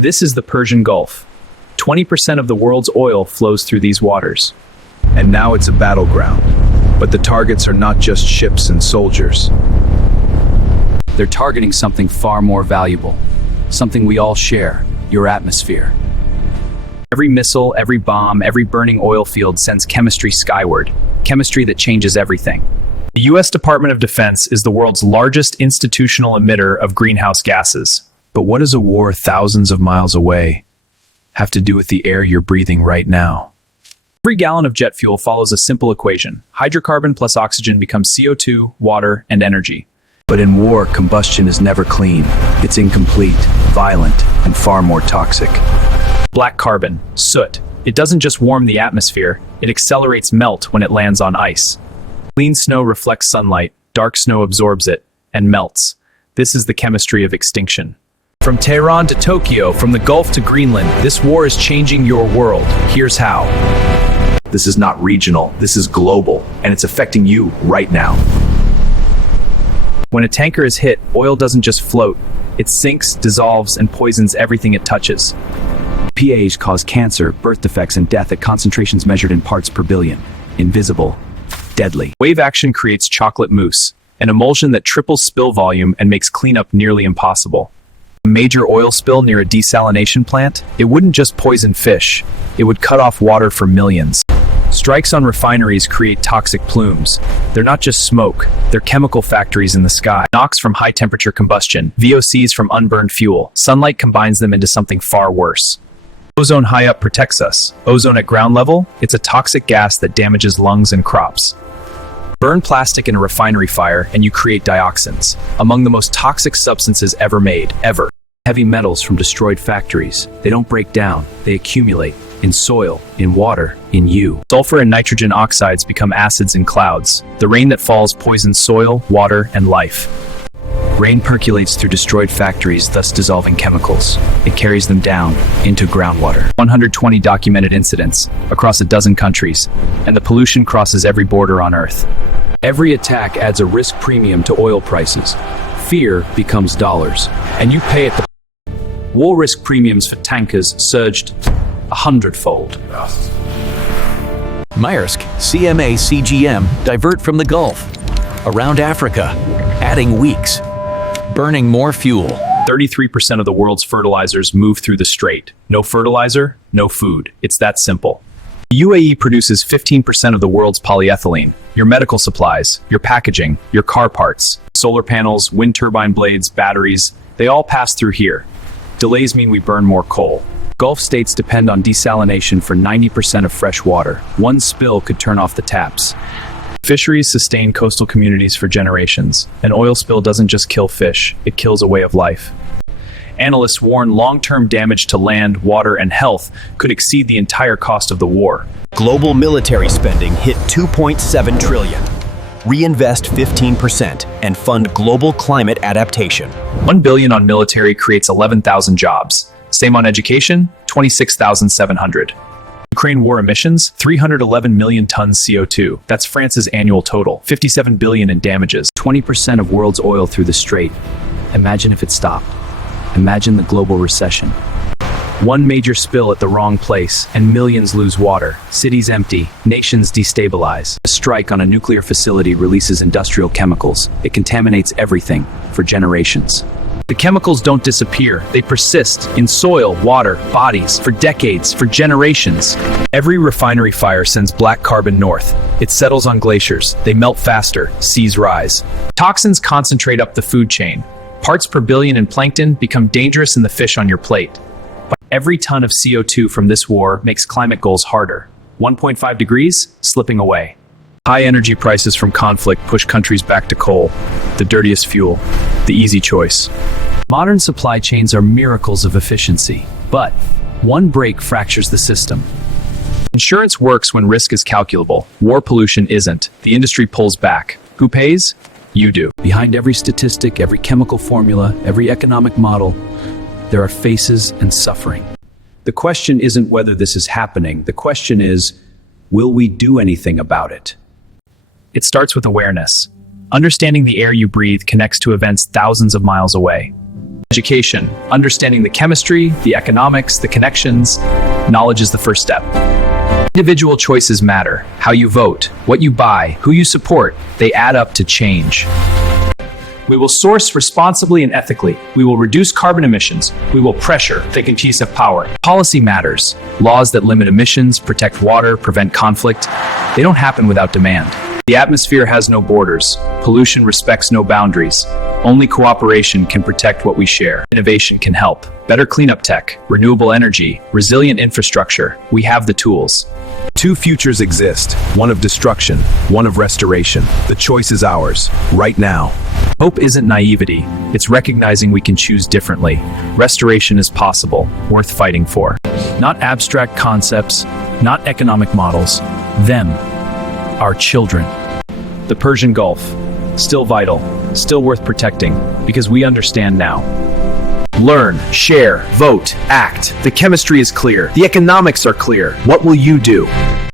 This is the Persian Gulf. 20% of the world's oil flows through these waters. And now it's a battleground. But the targets are not just ships and soldiers. They're targeting something far more valuable. Something we all share, your atmosphere. Every missile, every bomb, every burning oil field sends chemistry skyward. Chemistry that changes everything. The U.S. Department of Defense is the world's largest institutional emitter of greenhouse gases. But what does a war thousands of miles away have to do with the air you're breathing right now? Every gallon of jet fuel follows a simple equation. Hydrocarbon plus oxygen becomes CO2, water, and energy. But in war, combustion is never clean. It's incomplete, violent, and far more toxic. Black carbon, soot. It doesn't just warm the atmosphere, it accelerates melt when it lands on ice. Clean snow reflects sunlight, dark snow absorbs it, and melts. This is the chemistry of extinction. From Tehran to Tokyo, from the Gulf to Greenland, this war is changing your world. Here's how. This is not regional, this is global, and it's affecting you right now. When a tanker is hit, oil doesn't just float. It sinks, dissolves, and poisons everything it touches. PAHs cause cancer, birth defects, and death at concentrations measured in parts per billion. Invisible. Deadly. Wave action creates chocolate mousse, an emulsion that triples spill volume and makes cleanup nearly impossible. A major oil spill near a desalination plant? It wouldn't just poison fish. It would cut off water for millions. Strikes on refineries create toxic plumes. They're not just smoke, they're chemical factories in the sky. NOx from high-temperature combustion, VOCs from unburned fuel. Sunlight combines them into something far worse. Ozone high up protects us. Ozone at ground level? It's a toxic gas that damages lungs and crops. Burn plastic in a refinery fire and you create dioxins, among the most toxic substances ever made, ever. Heavy metals from destroyed factories. They don't break down, they accumulate. In soil, in water, in you. Sulfur and nitrogen oxides become acids in clouds. The rain that falls poisons soil, water, and life. Rain percolates through destroyed factories, thus dissolving chemicals. It carries them down into groundwater. 120 documented incidents across a dozen countries, and the pollution crosses every border on Earth. Every attack adds a risk premium to oil prices. Fear becomes dollars, and you pay it. War risk premiums for tankers surged 100-fold. Maersk, CMA CGM divert from the Gulf, around Africa, adding weeks, burning more fuel. 33% of the world's fertilizers move through the strait. No fertilizer, no food. It's that simple. The UAE produces 15% of the world's polyethylene, your medical supplies, your packaging, your car parts. Solar panels, wind turbine blades, batteries, they all pass through here. Delays mean we burn more coal. Gulf states depend on desalination for 90% of fresh water. One spill could turn off the taps. Fisheries sustain coastal communities for generations. An oil spill doesn't just kill fish, it kills a way of life. Analysts warn long-term damage to land, water, and health could exceed the entire cost of the war. Global military spending hit $2.7 trillion. Reinvest 15% and fund global climate adaptation. $1 billion on military creates 11,000 jobs. Same on education, 26,700. Ukraine war emissions, 311 million tons CO2. That's France's annual total, 57 billion in damages. 20% of world's oil through the strait. Imagine if it stopped. Imagine the global recession. One major spill at the wrong place, and millions lose water. Cities empty, nations destabilize. A strike on a nuclear facility releases industrial chemicals. It contaminates everything for generations. The chemicals don't disappear, they persist in soil, water, bodies, for decades, for generations. Every refinery fire sends black carbon north. It settles on glaciers, they melt faster, seas rise. Toxins concentrate up the food chain. Parts per billion in plankton become dangerous in the fish on your plate. But every ton of CO2 from this war makes climate goals harder. 1.5 degrees, slipping away. High energy prices from conflict push countries back to coal, the dirtiest fuel, the easy choice. Modern supply chains are miracles of efficiency, but one break fractures the system. Insurance works when risk is calculable. War pollution isn't. The industry pulls back. Who pays? You do. Behind every statistic, every chemical formula, every economic model, there are faces and suffering. The question isn't whether this is happening. The question is, will we do anything about it? It starts with awareness. Understanding the air you breathe connects to events thousands of miles away. Education, understanding the chemistry, the economics, the connections. Knowledge is the first step. Individual choices matter. How you vote, what you buy, who you support, they add up to change. We will source responsibly and ethically. We will reduce carbon emissions. We will pressure, think in peace of power. Policy matters. Laws that limit emissions, protect water, prevent conflict, they don't happen without demand. The atmosphere has no borders. Pollution respects no boundaries. Only cooperation can protect what we share. Innovation can help. Better cleanup tech, renewable energy, resilient infrastructure. We have the tools. Two futures exist, one of destruction, one of restoration. The choice is ours, right now. Hope isn't naivety. It's recognizing we can choose differently. Restoration is possible, worth fighting for. Not abstract concepts, not economic models. Them, our children. The Persian Gulf, still vital, still worth protecting, because we understand now. Learn, share, vote, act. The chemistry is clear. The economics are clear. What will you do?